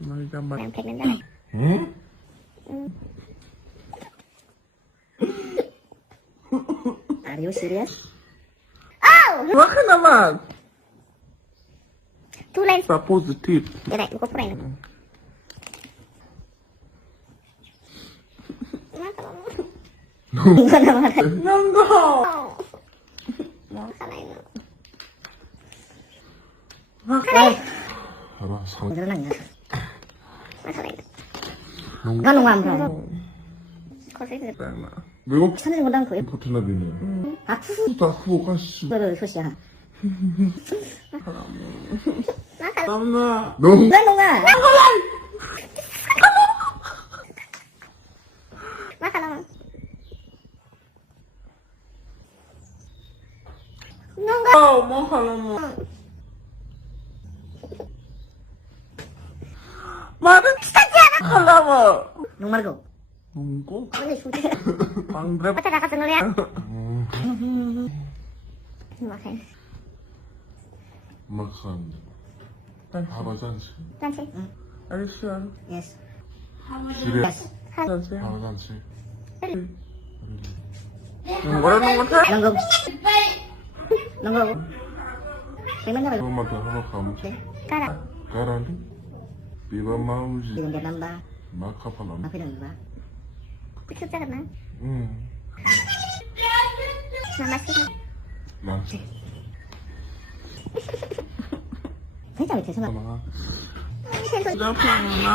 Làm thiệt nên đây. Are you serious? Oh! Bakit naman? Two lines. Sa positive. Direct, buko po rin. Hindi naman. Nanggo! Makalay na. Makalay! 알아, 상. Ito lang yan. Makalay na. 농. Ganong nga mo. Kasi ito. 외국 선생님 못한 거예요? 포트나비네. 아, 다 후보가 씨. 그거를 소시야. 남나. 농. ganong nga. Makalay. Nungga. Oh, makalama. 말은 진짜 kalama. Nung Margo. Nunggo? Ano yung suti? Pangrep. Ba't nakakasunod yan? Okay. 막한. 하바잔치. Dancy? Are you sure? Yes. 시리아. Yes. Dancy? 하바잔치. Wala naman tayo. Nunggo. Nunggo. Tingnan niya ba? 엄마한테 하나 가면 Kara. 가라니. 비바 마우지. Hindi ka lang ba? 마카파람. Mapinan ba? Picture ka na? Namasin. 란치. Ay, sabi ko sa mga. 하나. Dapat na.